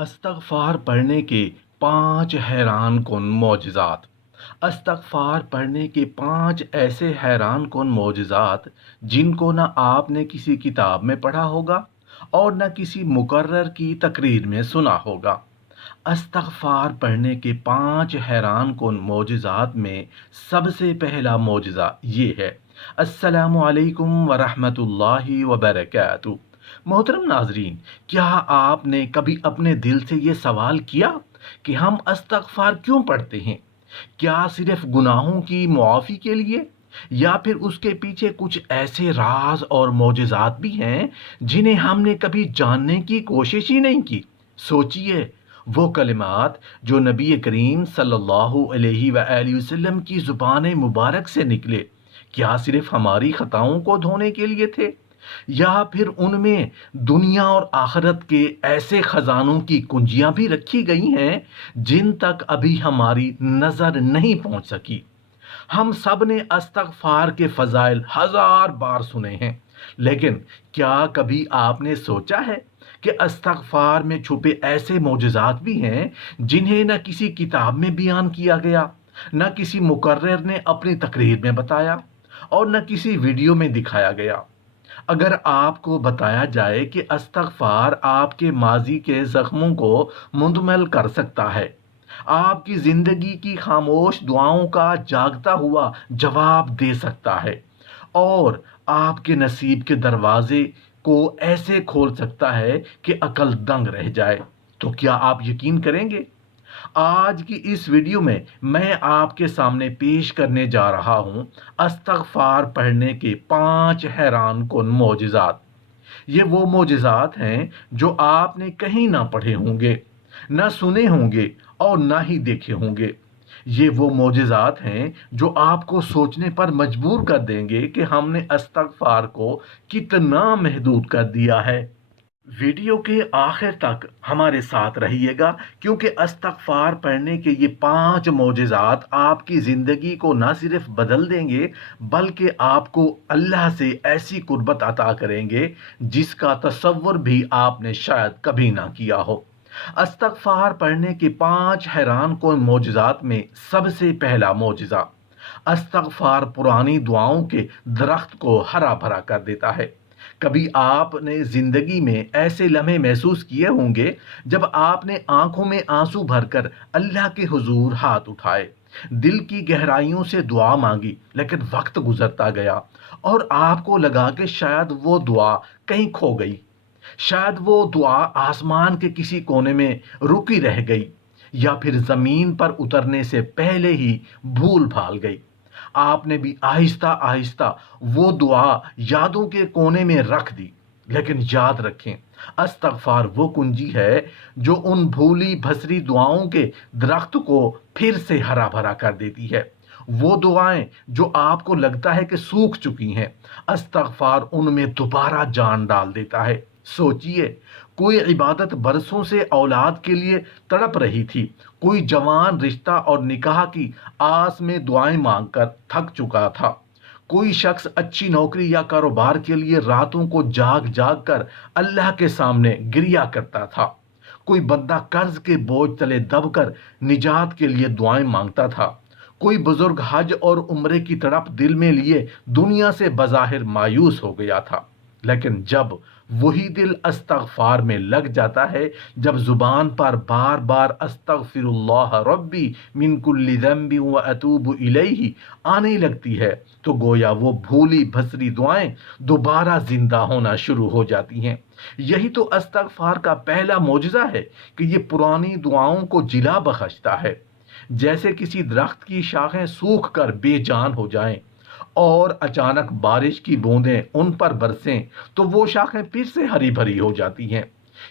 استغفار پڑھنے کے 5 حیران کن معجزات۔ استغفار پڑھنے کے 5 ایسے حیران کن معجزات جن کو نہ آپ نے کسی کتاب میں پڑھا ہوگا اور نہ کسی مقرر کی تقریر میں سنا ہوگا۔ استغفار پڑھنے کے 5 حیران کن معجزات میں سب سے پہلا معجزہ یہ ہے۔ السلام علیکم ورحمۃ اللہ وبرکاتہ۔ محترم ناظرین، کیا آپ نے کبھی اپنے دل سے یہ سوال کیا کہ ہم استغفار کیوں پڑھتے ہیں؟ کیا صرف گناہوں کی معافی کے لیے، یا پھر اس کے پیچھے کچھ ایسے راز اور معجزات بھی ہیں جنہیں ہم نے کبھی جاننے کی کوشش ہی نہیں کی؟ سوچئے، وہ کلمات جو نبی کریم صلی اللہ علیہ وآلہ وسلم کی زبان مبارک سے نکلے، کیا صرف ہماری خطاؤں کو دھونے کے لیے تھے، یا پھر ان میں دنیا اور آخرت کے ایسے خزانوں کی کنجیاں بھی رکھی گئی ہیں جن تک ابھی ہماری نظر نہیں پہنچ سکی؟ ہم سب نے استغفار کے فضائل ہزار بار سنے ہیں، لیکن کیا کبھی آپ نے سوچا ہے کہ استغفار میں چھپے ایسے معجزات بھی ہیں جنہیں نہ کسی کتاب میں بیان کیا گیا، نہ کسی مقرر نے اپنی تقریر میں بتایا، اور نہ کسی ویڈیو میں دکھایا گیا؟ اگر آپ کو بتایا جائے کہ استغفار آپ کے ماضی کے زخموں کو مندمل کر سکتا ہے، آپ کی زندگی کی خاموش دعاؤں کا جاگتا ہوا جواب دے سکتا ہے، اور آپ کے نصیب کے دروازے کو ایسے کھول سکتا ہے کہ عقل دنگ رہ جائے، تو کیا آپ یقین کریں گے؟ آج کی اس ویڈیو میں میں آپ کے سامنے پیش کرنے جا رہا ہوں استغفار پڑھنے کے 5 حیران کن معجزات۔ یہ وہ معجزات ہیں جو آپ نے کہیں نہ پڑھے ہوں گے، نہ سنے ہوں گے، اور نہ ہی دیکھے ہوں گے۔ یہ وہ معجزات ہیں جو آپ کو سوچنے پر مجبور کر دیں گے کہ ہم نے استغفار کو کتنا محدود کر دیا ہے۔ ویڈیو کے آخر تک ہمارے ساتھ رہیے گا، کیونکہ استغفار پڑھنے کے یہ 5 معجزات آپ کی زندگی کو نہ صرف بدل دیں گے بلکہ آپ کو اللہ سے ایسی قربت عطا کریں گے جس کا تصور بھی آپ نے شاید کبھی نہ کیا ہو۔ استغفار پڑھنے کے 5 حیران کن معجزات میں سب سے پہلا معجزہ: استغفار پرانی دعاؤں کے درخت کو ہرا بھرا کر دیتا ہے۔ کبھی آپ نے زندگی میں ایسے لمحے محسوس کیے ہوں گے جب آپ نے آنکھوں میں آنسو بھر کر اللہ کے حضور ہاتھ اٹھائے، دل کی گہرائیوں سے دعا مانگی، لیکن وقت گزرتا گیا اور آپ کو لگا کہ شاید وہ دعا کہیں کھو گئی، شاید وہ دعا آسمان کے کسی کونے میں رکی رہ گئی، یا پھر زمین پر اترنے سے پہلے ہی بھول بھال گئی۔ آپ نے بھی آہستہ آہستہ وہ دعا یادوں کے کونے میں رکھ دی، لیکن یاد رکھیں، استغفار وہ کنجی ہے جو ان بھولی بھسری دعاؤں کے درخت کو پھر سے ہرا بھرا کر دیتی ہے۔ وہ دعائیں جو آپ کو لگتا ہے کہ سوکھ چکی ہیں، استغفار ان میں دوبارہ جان ڈال دیتا ہے۔ سوچئے، کوئی عبادت برسوں سے اولاد کے لیے تڑپ رہی تھی، کوئی جوان رشتہ اور نکاح کی آس میں دعائیں مانگ کر تھک چکا تھا، کوئی شخص اچھی نوکری یا کاروبار کے لیے راتوں کو جاگ جاگ کر اللہ کے سامنے گریا کرتا تھا، کوئی بندہ قرض کے بوجھ تلے دب کر نجات کے لیے دعائیں مانگتا تھا، کوئی بزرگ حج اور عمرے کی تڑپ دل میں لیے دنیا سے بظاہر مایوس ہو گیا تھا۔ لیکن جب وہی دل استغفار میں لگ جاتا ہے، جب زبان پر بار بار استغفر اللہ ربی من کل ذنب و اتوب الیہ آنے لگتی ہے، تو گویا وہ بھولی بھسری دعائیں دوبارہ زندہ ہونا شروع ہو جاتی ہیں۔ یہی تو استغفار کا پہلا معجزہ ہے کہ یہ پرانی دعاؤں کو جلا بخشتا ہے۔ جیسے کسی درخت کی شاخیں سوکھ کر بے جان ہو جائیں اور اچانک بارش کی بوندیں ان پر برسیں تو وہ شاخیں پھر سے ہری بھری ہو جاتی ہیں۔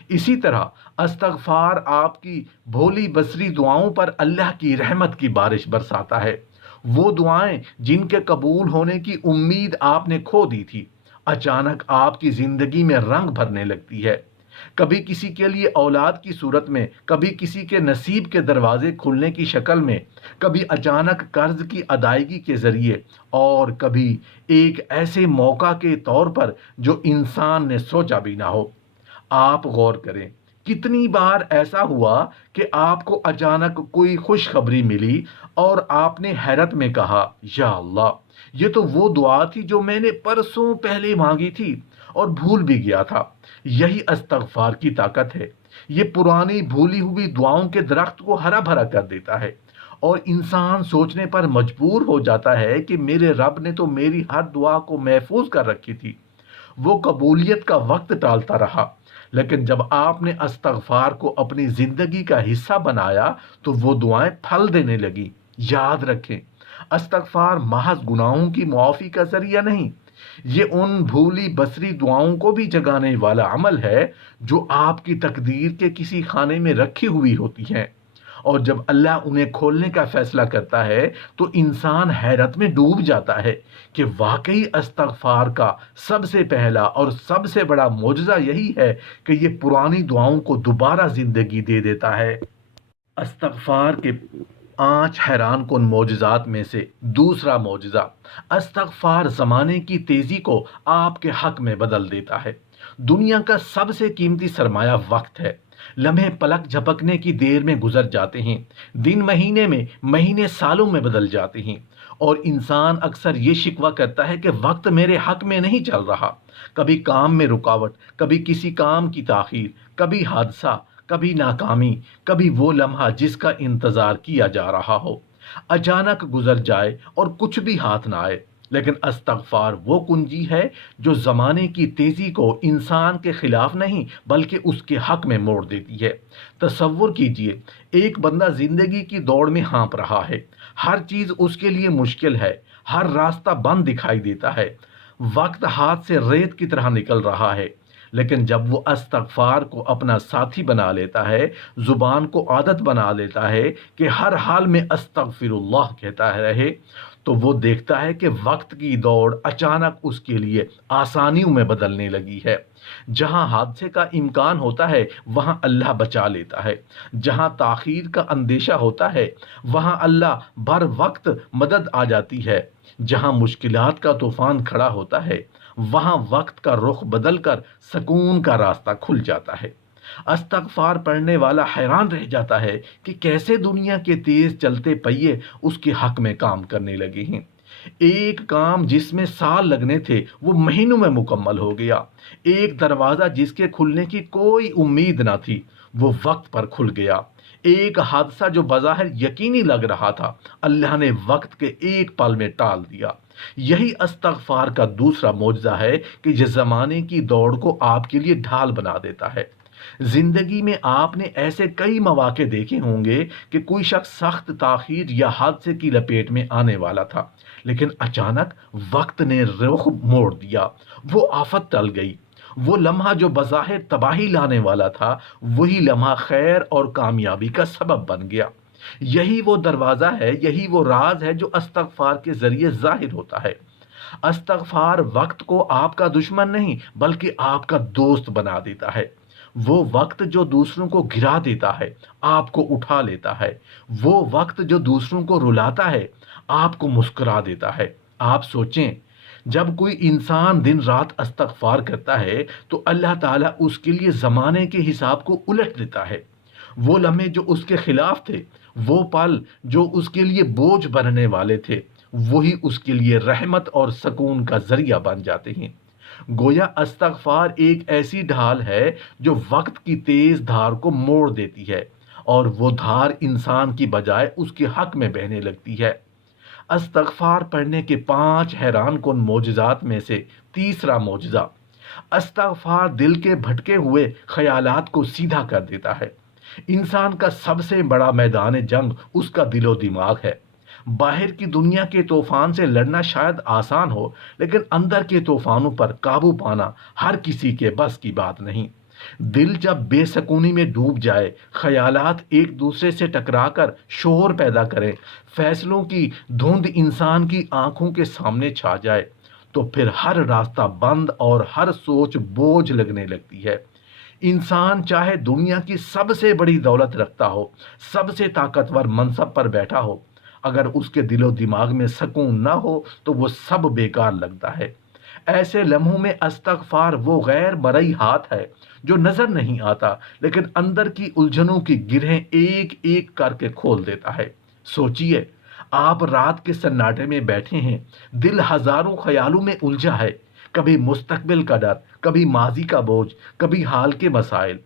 اسی طرح استغفار آپ کی بھولی بسری دعاؤں پر اللہ کی رحمت کی بارش برساتا ہے۔ وہ دعائیں جن کے قبول ہونے کی امید آپ نے کھو دی تھی، اچانک آپ کی زندگی میں رنگ بھرنے لگتی ہے۔ کبھی کسی کے لیے اولاد کی صورت میں، کبھی کسی کے نصیب کے دروازے کھلنے کی شکل میں، کبھی اچانک قرض کی ادائیگی کے ذریعے، اور کبھی ایک ایسے موقع کے طور پر جو انسان نے سوچا بھی نہ ہو۔ آپ غور کریں، کتنی بار ایسا ہوا کہ آپ کو اچانک کوئی خوشخبری ملی اور آپ نے حیرت میں کہا، یا اللہ، یہ تو وہ دعا تھی جو میں نے برسوں پہلے مانگی تھی اور بھول بھی گیا تھا۔ یہی استغفار کی طاقت ہے۔ یہ پرانی بھولی ہوئی دعاؤں کے درخت کو ہرا بھرا کر دیتا ہے، اور انسان سوچنے پر مجبور ہو جاتا ہے کہ میرے رب نے تو میری ہر دعا کو محفوظ کر رکھی تھی، وہ قبولیت کا وقت ٹالتا رہا۔ لیکن جب آپ نے استغفار کو اپنی زندگی کا حصہ بنایا تو وہ دعائیں پھل دینے لگی۔ یاد رکھیں، استغفار محض گناہوں کی معافی کا ذریعہ نہیں، یہ ان بھولی بسری دعاؤں کو بھی جگانے والا عمل ہے جو آپ کی تقدیر کے کسی خانے میں رکھی ہوئی ہوتی ہیں، اور جب اللہ انہیں کھولنے کا فیصلہ کرتا ہے تو انسان حیرت میں ڈوب جاتا ہے کہ واقعی استغفار کا سب سے پہلا اور سب سے بڑا معجزہ یہی ہے کہ یہ پرانی دعاؤں کو دوبارہ زندگی دے دیتا ہے۔ استغفار کے 5 حیران کن معجزات میں سے دوسرا معجزہ، استغفار زمانے کی تیزی کو آپ کے حق میں بدل دیتا ہے۔ دنیا کا سب سے قیمتی سرمایہ وقت ہے۔ لمحے پلک جھپکنے کی دیر میں گزر جاتے ہیں، دن مہینے میں، مہینے سالوں میں بدل جاتے ہیں، اور انسان اکثر یہ شکوہ کرتا ہے کہ وقت میرے حق میں نہیں چل رہا۔ کبھی کام میں رکاوٹ، کبھی کسی کام کی تاخیر، کبھی حادثہ، کبھی ناکامی، کبھی وہ لمحہ جس کا انتظار کیا جا رہا ہو اچانک گزر جائے اور کچھ بھی ہاتھ نہ آئے۔ لیکن استغفار وہ کنجی ہے جو زمانے کی تیزی کو انسان کے خلاف نہیں بلکہ اس کے حق میں موڑ دیتی ہے۔ تصور کیجئے، ایک بندہ زندگی کی دوڑ میں ہانپ رہا ہے، ہر چیز اس کے لیے مشکل ہے، ہر راستہ بند دکھائی دیتا ہے، وقت ہاتھ سے ریت کی طرح نکل رہا ہے۔ لیکن جب وہ استغفار کو اپنا ساتھی بنا لیتا ہے، زبان کو عادت بنا لیتا ہے کہ ہر حال میں استغفر اللہ کہتا رہے، تو وہ دیکھتا ہے کہ وقت کی دوڑ اچانک اس کے لیے آسانیوں میں بدلنے لگی ہے۔ جہاں حادثے کا امکان ہوتا ہے وہاں اللہ بچا لیتا ہے، جہاں تاخیر کا اندیشہ ہوتا ہے وہاں اللہ بر وقت مدد آ جاتی ہے، جہاں مشکلات کا طوفان کھڑا ہوتا ہے وہاں وقت کا رخ بدل کر سکون کا راستہ کھل جاتا ہے۔ استغفار پڑھنے والا حیران رہ جاتا ہے کہ کیسے دنیا کے تیز چلتے پہیے اس کے حق میں کام کرنے لگے ہیں۔ ایک کام جس میں سال لگنے تھے وہ مہینوں میں مکمل ہو گیا۔ ایک دروازہ جس کے کھلنے کی کوئی امید نہ تھی وہ وقت پر کھل گیا۔ ایک حادثہ جو بظاہر یقینی لگ رہا تھا اللہ نے وقت کے ایک پل میں ٹال دیا۔ یہی استغفار کا دوسرا معجزہ ہے کہ یہ زمانے کی دوڑ کو آپ کے لیے ڈھال بنا دیتا ہے۔ زندگی میں آپ نے ایسے کئی مواقع دیکھے ہوں گے کہ کوئی شخص سخت تاخیر یا حادثے کی لپیٹ میں آنے والا تھا، لیکن اچانک وقت نے رخ موڑ دیا، وہ آفت ٹل گئی۔ وہ لمحہ جو بظاہر تباہی لانے والا تھا وہی لمحہ خیر اور کامیابی کا سبب بن گیا۔ یہی وہ دروازہ ہے، یہی وہ راز ہے جو استغفار کے ذریعے ظاہر ہوتا ہے۔ استغفار وقت کو آپ کا دشمن نہیں بلکہ آپ کا دوست بنا دیتا ہے۔ وہ وقت جو دوسروں کو گرا دیتا ہے آپ کو اٹھا لیتا ہے، وہ وقت جو دوسروں کو رلاتا ہے آپ کو مسکرا دیتا ہے۔ آپ سوچیں، جب کوئی انسان دن رات استغفار کرتا ہے تو اللہ تعالیٰ اس کے لیے زمانے کے حساب کو الٹ دیتا ہے۔ وہ لمحے جو اس کے خلاف تھے، وہ پل جو اس کے لیے بوجھ بننے والے تھے، وہی اس کے لیے رحمت اور سکون کا ذریعہ بن جاتے ہیں۔ گویا استغفار ایک ایسی ڈھال ہے جو وقت کی تیز دھار کو موڑ دیتی ہے، اور وہ دھار انسان کی بجائے اس کے حق میں بہنے لگتی ہے۔ استغفار پڑھنے کے 5 حیران کن معجزات میں سے تیسرا معجزہ، استغفار دل کے بھٹکے ہوئے خیالات کو سیدھا کر دیتا ہے۔ انسان کا سب سے بڑا میدان جنگ اس کا دل و دماغ ہے۔ باہر کی دنیا کے طوفان سے لڑنا شاید آسان ہو، لیکن اندر کے طوفانوں پر قابو پانا ہر کسی کے بس کی بات نہیں۔ دل جب بے سکونی میں ڈوب جائے، خیالات ایک دوسرے سے ٹکرا کر شور پیدا کریں، فیصلوں کی دھند انسان کی آنکھوں کے سامنے چھا جائے، تو پھر ہر راستہ بند اور ہر سوچ بوجھ لگنے لگتی ہے۔ انسان چاہے دنیا کی سب سے بڑی دولت رکھتا ہو، سب سے طاقتور منصب پر بیٹھا ہو، اگر اس کے دل و دماغ میں سکون نہ ہو تو وہ سب بیکار لگتا ہے۔ ایسے لمحوں میں استغفار وہ غیر مرئی ہاتھ ہے جو نظر نہیں آتا لیکن اندر کی الجھنوں کی گرہیں ایک ایک کر کے کھول دیتا ہے۔ سوچئے، آپ رات کے سناٹے میں بیٹھے ہیں، دل ہزاروں خیالوں میں الجھا ہے، کبھی مستقبل کا ڈر، کبھی ماضی کا بوجھ، کبھی حال کے مسائل۔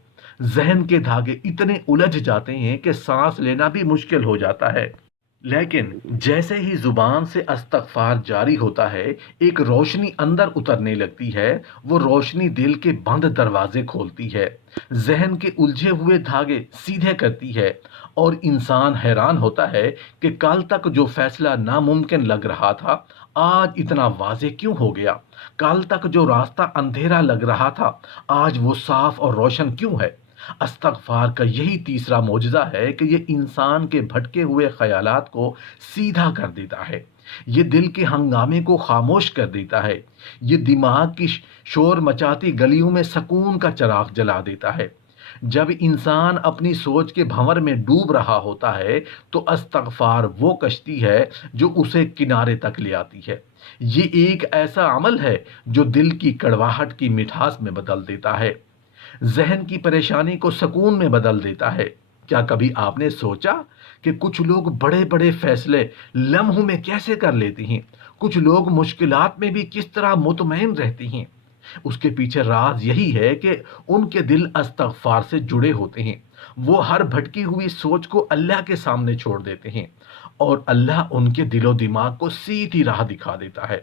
ذہن کے دھاگے اتنے الجھ جاتے ہیں کہ سانس لینا بھی مشکل ہو جاتا ہے۔ لیکن جیسے ہی زبان سے استغفار جاری ہوتا ہے، ایک روشنی اندر اترنے لگتی ہے۔ وہ روشنی دل کے بند دروازے کھولتی ہے، ذہن کے الجھے ہوئے دھاگے سیدھے کرتی ہے، اور انسان حیران ہوتا ہے کہ کل تک جو فیصلہ ناممکن لگ رہا تھا، آج اتنا واضح کیوں ہو گیا؟ کل تک جو راستہ اندھیرا لگ رہا تھا، آج وہ صاف اور روشن کیوں ہے؟ استغفار کا یہی تیسرا معجزہ ہے کہ یہ انسان کے بھٹکے ہوئے خیالات کو سیدھا کر دیتا ہے۔ یہ دل کے ہنگامے کو خاموش کر دیتا ہے۔ یہ دماغ کی شور مچاتی گلیوں میں سکون کا چراغ جلا دیتا ہے۔ جب انسان اپنی سوچ کے بھنور میں ڈوب رہا ہوتا ہے تو استغفار وہ کشتی ہے جو اسے کنارے تک لے آتی ہے۔ یہ ایک ایسا عمل ہے جو دل کی کڑواہٹ کی مٹھاس میں بدل دیتا ہے، ذہن کی پریشانی کو سکون میں بدل دیتا ہے۔ کیا کبھی آپ نے سوچا کہ کچھ لوگ بڑے بڑے فیصلے لمحوں میں کیسے کر لیتے ہیں؟ کچھ لوگ مشکلات میں بھی کس طرح مطمئن رہتے ہیں؟ اس کے پیچھے راز یہی ہے کہ ان کے دل استغفار سے جڑے ہوتے ہیں۔ وہ ہر بھٹکی ہوئی سوچ کو اللہ کے سامنے چھوڑ دیتے ہیں، اور اللہ ان کے دل و دماغ کو سیدھی راہ دکھا دیتا ہے۔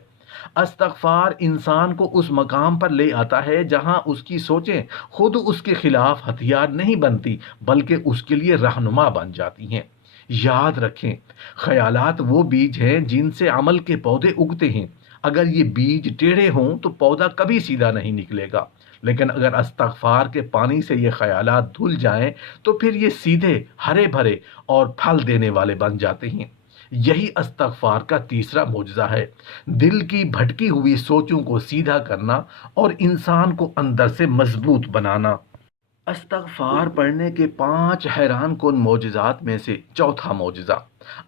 استغفار انسان کو اس مقام پر لے آتا ہے جہاں اس کی سوچیں خود اس کے خلاف ہتھیار نہیں بنتی بلکہ اس کے لیے رہنما بن جاتی ہیں۔ یاد رکھیں، خیالات وہ بیج ہیں جن سے عمل کے پودے اگتے ہیں۔ اگر یہ بیج ٹیڑھے ہوں تو پودا کبھی سیدھا نہیں نکلے گا، لیکن اگر استغفار کے پانی سے یہ خیالات دھل جائیں تو پھر یہ سیدھے، ہرے بھرے اور پھل دینے والے بن جاتے ہیں۔ یہی استغفار کا تیسرا معجزہ ہے، دل کی بھٹکی ہوئی سوچوں کو سیدھا کرنا اور انسان کو اندر سے مضبوط بنانا۔ استغفار پڑھنے کے 5 حیران کن معجزات میں سے چوتھا معجزہ،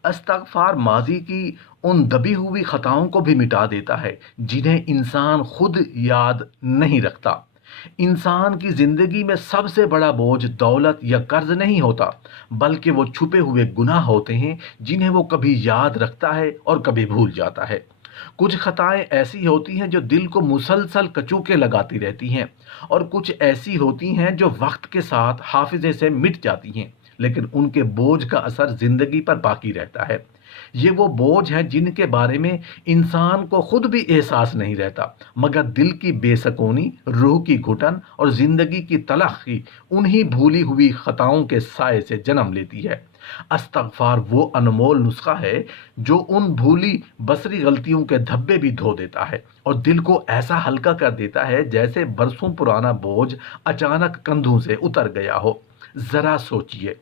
استغفار ماضی کی ان دبی ہوئی خطاؤں کو بھی مٹا دیتا ہے جنہیں انسان خود یاد نہیں رکھتا۔ انسان کی زندگی میں سب سے بڑا بوجھ دولت یا قرض نہیں ہوتا، بلکہ وہ چھپے ہوئے گناہ ہوتے ہیں جنہیں وہ کبھی یاد رکھتا ہے اور کبھی بھول جاتا ہے۔ کچھ خطائیں ایسی ہوتی ہیں جو دل کو مسلسل کچوکے لگاتی رہتی ہیں، اور کچھ ایسی ہوتی ہیں جو وقت کے ساتھ حافظے سے مٹ جاتی ہیں، لیکن ان کے بوجھ کا اثر زندگی پر باقی رہتا ہے۔ یہ وہ بوجھ ہیں جن کے بارے میں انسان کو خود بھی احساس نہیں رہتا، مگر دل کی بے سکونی، روح کی گھٹن اور زندگی کی تلخی انہی بھولی ہوئی خطاؤں کے سائے سے جنم لیتی ہے۔ استغفار وہ انمول نسخہ ہے جو ان بھولی بصری غلطیوں کے دھبے بھی دھو دیتا ہے اور دل کو ایسا ہلکا کر دیتا ہے جیسے برسوں پرانا بوجھ اچانک کندھوں سے اتر گیا ہو۔ ذرا سوچئے،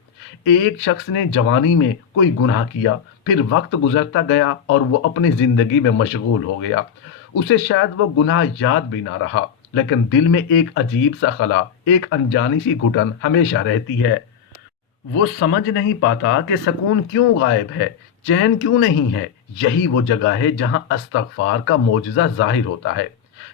ایک شخص نے جوانی میں کوئی گناہ کیا، پھر وقت گزرتا گیا اور وہ اپنی زندگی میں مشغول ہو گیا۔ اسے شاید وہ گناہ یاد بھی نہ رہا، لیکن دل میں ایک عجیب سا خلا، ایک انجانی سی گھٹن ہمیشہ رہتی ہے۔ وہ سمجھ نہیں پاتا کہ سکون کیوں غائب ہے، چین کیوں نہیں ہے۔ یہی وہ جگہ ہے جہاں استغفار کا معجزہ ظاہر ہوتا ہے۔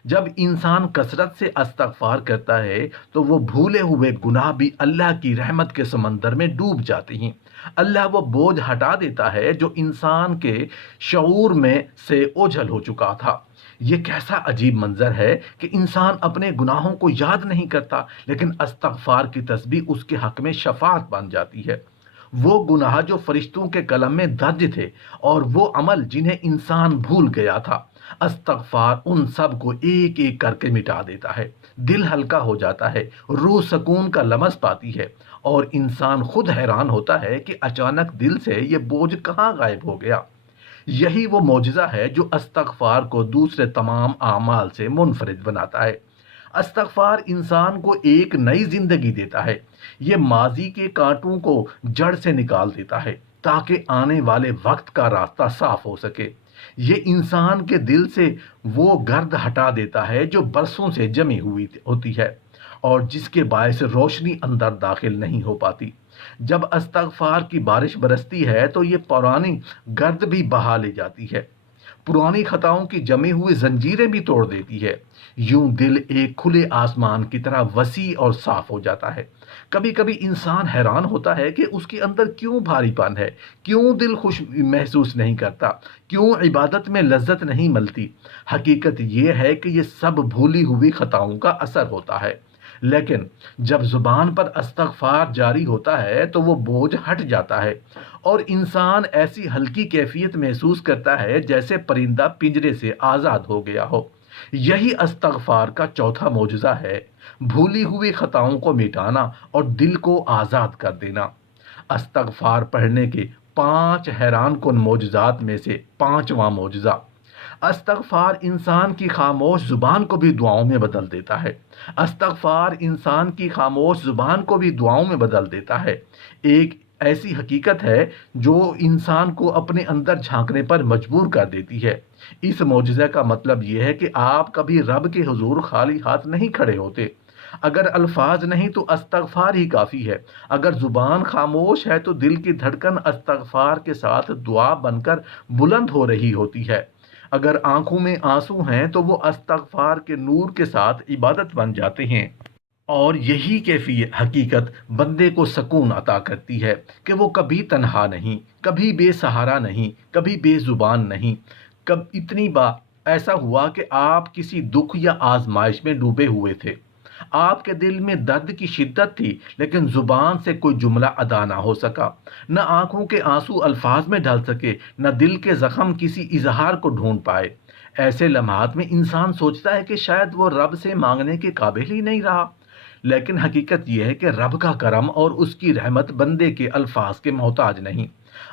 جب انسان کثرت سے استغفار کرتا ہے تو وہ بھولے ہوئے گناہ بھی اللہ کی رحمت کے سمندر میں ڈوب جاتے ہیں۔ اللہ وہ بوجھ ہٹا دیتا ہے جو انسان کے شعور میں سے اوجھل ہو چکا تھا۔ یہ کیسا عجیب منظر ہے کہ انسان اپنے گناہوں کو یاد نہیں کرتا، لیکن استغفار کی تسبیح اس کے حق میں شفاعت بن جاتی ہے۔ وہ گناہ جو فرشتوں کے قلم میں درج تھے اور وہ عمل جنہیں انسان بھول گیا تھا، استغفار ان سب کو ایک ایک کر کے مٹا دیتا ہے۔ دل ہلکا ہو جاتا ہے، روح سکون کا لمس پاتی ہے، اور انسان خود حیران ہوتا ہے کہ اچانک دل سے یہ بوجھ کہاں غائب ہو گیا۔ یہی وہ معجزہ ہے جو استغفار کو دوسرے تمام اعمال سے منفرد بناتا ہے۔ استغفار انسان کو ایک نئی زندگی دیتا ہے۔ یہ ماضی کے کانٹوں کو جڑ سے نکال دیتا ہے تاکہ آنے والے وقت کا راستہ صاف ہو سکے۔ یہ انسان کے دل سے وہ گرد ہٹا دیتا ہے جو برسوں سے جمی ہوئی ہوتی ہے اور جس کے باعث روشنی اندر داخل نہیں ہو پاتی۔ جب استغفار کی بارش برستی ہے تو یہ پرانی گرد بھی بہا لے جاتی ہے۔ پرانی خطاؤں کی جمی ہوئی زنجیریں بھی توڑ دیتی ہے۔ یوں دل ایک کھلے آسمان کی طرح وسیع اور صاف ہو جاتا ہے۔ کبھی کبھی انسان حیران ہوتا ہے کہ اس کے اندر کیوں بھاری پن ہے، کیوں دل خوش محسوس نہیں کرتا، کیوں عبادت میں لذت نہیں ملتی۔ حقیقت یہ ہے کہ یہ سب بھولی ہوئی خطاؤں کا اثر ہوتا ہے۔ لیکن جب زبان پر استغفار جاری ہوتا ہے تو وہ بوجھ ہٹ جاتا ہے، اور انسان ایسی ہلکی کیفیت محسوس کرتا ہے جیسے پرندہ پنجرے سے آزاد ہو گیا ہو۔ یہی استغفار کا چوتھا معجزہ ہے، بھولی ہوئی خطاؤں کو مٹانا اور دل کو آزاد کر دینا۔ استغفار پڑھنے کے 5 حیران کن معجزات میں سے 5واں معجزہ: استغفار انسان کی خاموش زبان کو بھی دعاؤں میں بدل دیتا ہے۔ استغفار انسان کی خاموش زبان کو بھی دعاؤں میں بدل دیتا ہے۔ ایک ایسی حقیقت ہے جو انسان کو اپنے اندر جھانکنے پر مجبور کر دیتی ہے۔ اس معجزے کا مطلب یہ ہے کہ آپ کبھی رب کے حضور خالی ہاتھ نہیں کھڑے ہوتے۔ اگر الفاظ نہیں تو استغفار ہی کافی ہے۔ اگر زبان خاموش ہے تو دل کی دھڑکن استغفار کے ساتھ دعا بن کر بلند ہو رہی ہوتی ہے۔ اگر آنکھوں میں آنسو ہیں تو وہ استغفار کے نور کے ساتھ عبادت بن جاتے ہیں۔ اور یہی حقیقت بندے کو سکون عطا کرتی ہے کہ وہ کبھی تنہا نہیں، کبھی بے سہارا نہیں، کبھی بے زبان نہیں۔ کب اتنی بار ایسا ہوا کہ آپ کسی دکھ یا آزمائش میں ڈوبے ہوئے تھے، آپ کے دل میں درد کی شدت تھی، لیکن زبان سے کوئی جملہ ادا نہ ہو سکا، نہ آنکھوں کے آنسو الفاظ میں ڈھل سکے، نہ دل کے زخم کسی اظہار کو ڈھونڈ پائے۔ ایسے لمحات میں انسان سوچتا ہے کہ شاید وہ رب سے مانگنے کے قابل ہی نہیں رہا۔ لیکن حقیقت یہ ہے کہ رب کا کرم اور اس کی رحمت بندے کے الفاظ کے محتاج نہیں۔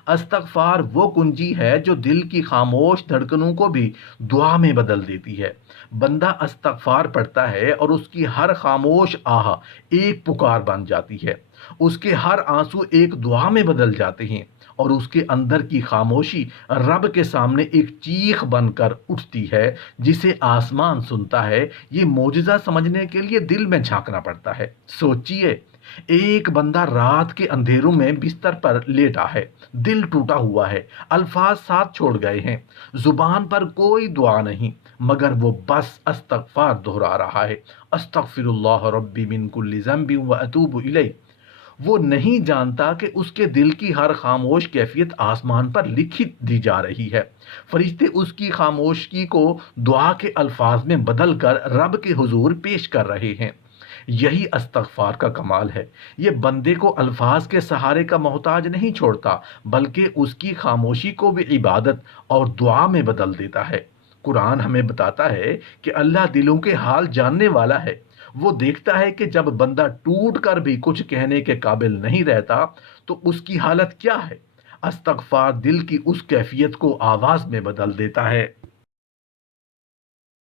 استغفار وہ کنجی ہے جو دل کی خاموش دھڑکنوں کو بھی دعا میں بدل دیتی ہے۔ بندہ استغفار پڑھتا ہے اور اس کی ہر خاموش آہ ایک پکار بن جاتی ہے، اس کے ہر آنسو ایک دعا میں بدل جاتے ہیں، اور اس کے اندر کی خاموشی رب کے سامنے ایک چیخ بن کر اٹھتی ہے جسے آسمان سنتا ہے۔ یہ معجزہ سمجھنے کے لیے دل میں جھانکنا پڑتا ہے۔ سوچئے، ایک بندہ رات کے اندھیروں میں بستر پر لیٹا ہے، دل ٹوٹا ہوا ہے، الفاظ ساتھ چھوڑ گئے ہیں، زبان پر کوئی دعا نہیں، مگر وہ بس استغفار دہرا رہا ہے: استغفر اللہ ربی من کل ذنب واتوب الیہ۔ وہ نہیں جانتا کہ اس کے دل کی ہر خاموش کیفیت آسمان پر لکھی دی جا رہی ہے۔ فرشتے اس کی خاموشی کو دعا کے الفاظ میں بدل کر رب کے حضور پیش کر رہے ہیں۔ یہی استغفار کا کمال ہے۔ یہ بندے کو الفاظ کے سہارے کا محتاج نہیں چھوڑتا، بلکہ اس کی خاموشی کو بھی عبادت اور دعا میں بدل دیتا ہے۔ قرآن ہمیں بتاتا ہے کہ اللہ دلوں کے حال جاننے والا ہے۔ وہ دیکھتا ہے کہ جب بندہ ٹوٹ کر بھی کچھ کہنے کے قابل نہیں رہتا تو اس کی حالت کیا ہے۔ استغفار دل کی اس کیفیت کو آواز میں بدل دیتا ہے۔